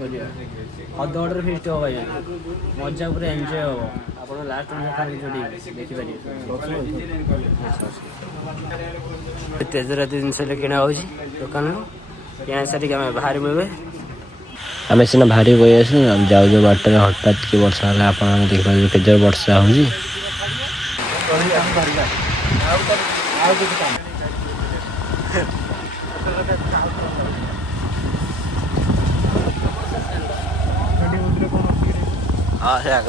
करिया अधघंटे फिस्ट हो भाई मजा पूरा एंजॉय हो आप लास्ट देखिपारे तेजराती जिनस किणा हो दुकान किणा सारिक आम बाहर मुझे आम सीना बाहर बही आस जाऊ जाऊ बाटर हठात कि वर्षा है आप देखिए केजर वर्षा हो हाँ से आग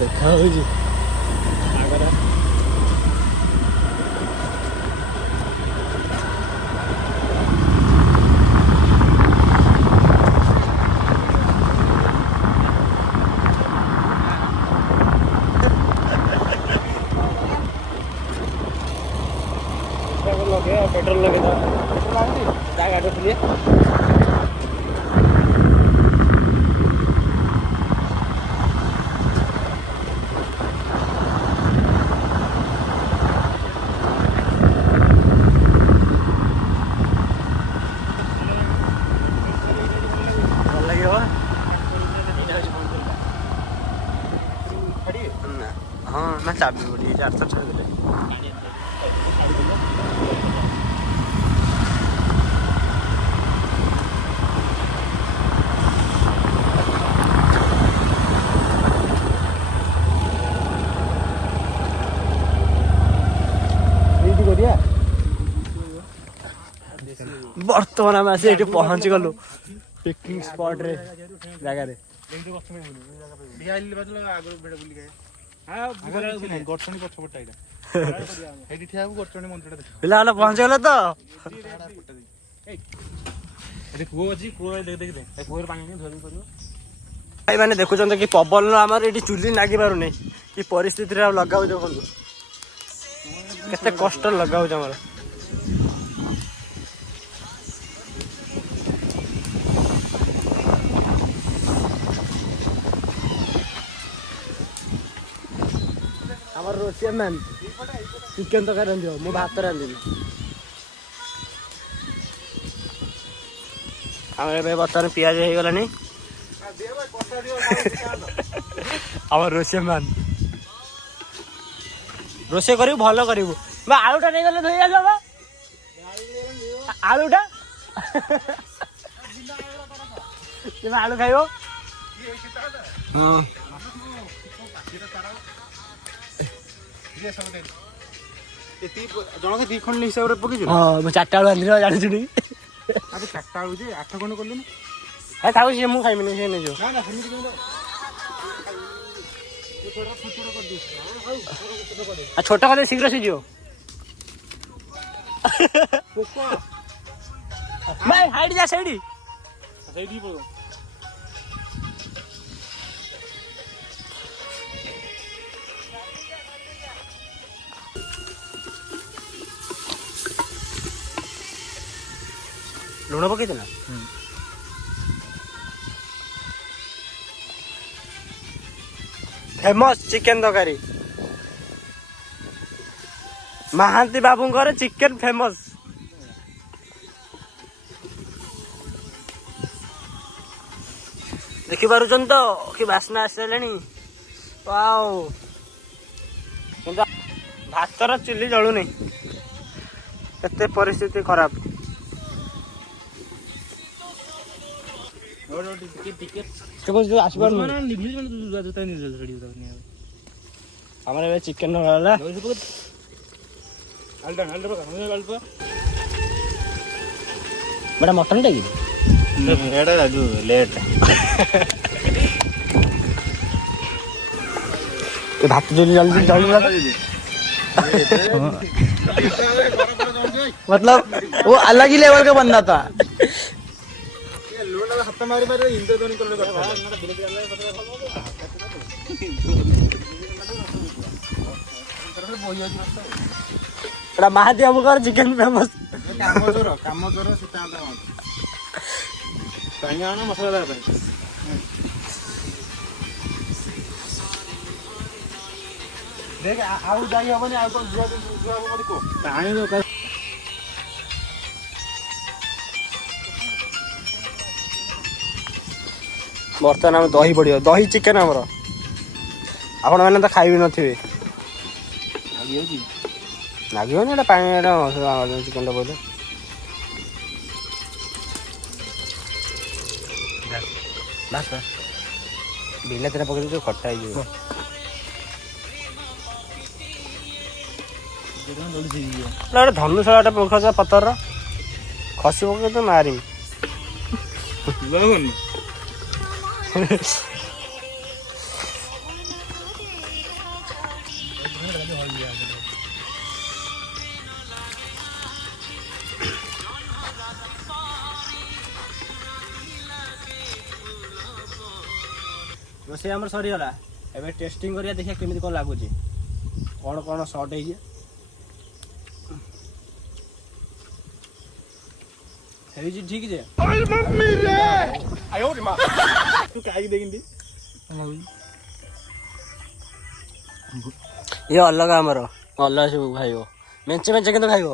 देखा पेट्रोल लगे क्या गाड़ी खुलिए हाँ ना चाबी बोली 400 बर्तमान आम आसी ये पहुँची गलु पिकनिक स्पॉट रे जगह रे पिला पहुँच गल तो भाई मैंने देखुं कि पवन आम ये चुली लग पार नहीं कि परिस्थिति लगाऊ देखो केते कष्ट लगाऊ आमर आमर रोषिया मैन चिकेन तो रांध मु भात रांधि आम बर्तमान पिज हो गलानी आमर रोषिया मैन रोषे कर भल कर आलूटा नहीं गले धोई आस आलूटा तुम आलू खाइब हाँ जन दी खंड हिसाब से पकई हाँ 4टा बेलू रांधि जानी अरे 4टा बेलू 8 खंड कलु था सी मुझे खाइबी से नहीं छोटा कले शीघ्र सीझ हाइट जा सही लुण पकई फेमस चिकेन तरकारी महांती बाबूंकर चिकेन फेमस देखि पारुछन तो कि बास्ना आसलानी वाओ भातर चुली जलुनी केते परिस्थिति खराब चिकेन बड़ा मटन टा कि लेट भात जल्दी जल्दी जल्दी मतलब वो अलग ही लेवल का बंदा था महादी बाबू चिकेन फेमस ପାଣି ଆଣ ମସଲା ଦେବା ପାଇଁ। ଦେଖ ଆଉ ଯାଇ ହବନି ଆଉ କଣ ଜୁଆ ହବ ବୋଲି କୁହ। ପାଣି ଦରକାର। ବର୍ତ୍ତମାନ ଆମେ ଦହି ପଡ଼ିବ ଦହି ଚିକେନ ଆମର ଆପଣମାନେ ତ ଖାଇବି ନଥିବେ ଲାଗିଯାଉଛି ଲାଗିବନି ଏଇଟା ପାଣି ଏଇଟା ଚିକେନଟା ପଡ଼ିଲେ ବାସ୍ ବାସ୍ ବିଲାତିଟା ପକେଇ ଦେଉଛି ଖଟା ହେଇଯିବ ଗୋଟେ ଧନୁଶାଳାଟା ପୋଖରୀ ପତରର ଖସି ପକେଇ ତ ମାରିମି ଲାଗୁନି। ରୋଷେଇ ଆମର ସରିଗଲା ଏବେ ଟେଷ୍ଟିଂ କରିବା ଦେଖିବା କେମିତି କ'ଣ ଲାଗୁଛି କ'ଣ କ'ଣ ସର୍ଟ ହେଇଛି ହେଇଛି ଠିକ୍ ଯେ ଇଏ ଅଲଗା ଆମର ଅଲଗା ସବୁ ଖାଇବ ମେଞ୍ଚେ ମେଞ୍ଚେ କିନ୍ତୁ ଖାଇବ।